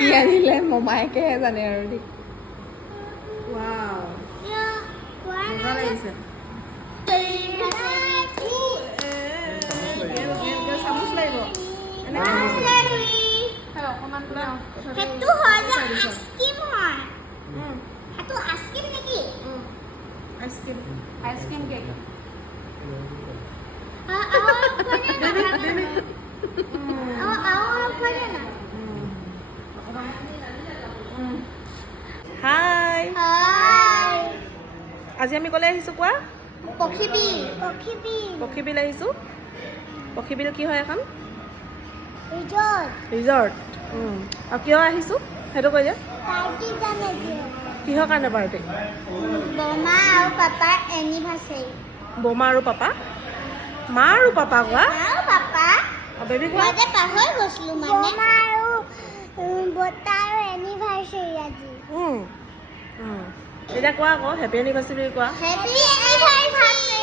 কি আনিলে মমায়েকেহে জানে আৰু দেই ৱাও মজা লাগিছে চামুচ লাগিব অকণমান সেইটো হয় যে আইচক্ৰীম হয় সেইটো আইচক্ৰীম নেকি আইচক্ৰীম কেক হাই আজি আমি ক'লে আহিছোঁ কোৱা পক্ষীবিল আহিছোঁ পক্ষীবিল কি হয় এখন ৰিজৰ্ট আৰু কিয় আহিছোঁ সেইটো কৈ দিয়া কিহৰ কাৰণে পাৰ্টি বমা আৰু পাপাৰ এনিভাৰ্চাৰী বমা আৰু পাপা মা আৰু পাপা কোৱা আৰু পাপা বেবী কোৱা মই যে পাহৰি গৈছিলোঁ মানে বমা আৰু বৰ্তা আৰু এনিভাৰ্চাৰী আজি এতিয়া কোৱা আকৌ হেপী এনিভাৰ্চাৰী কোৱা হেপী এনিভাৰ্চাৰী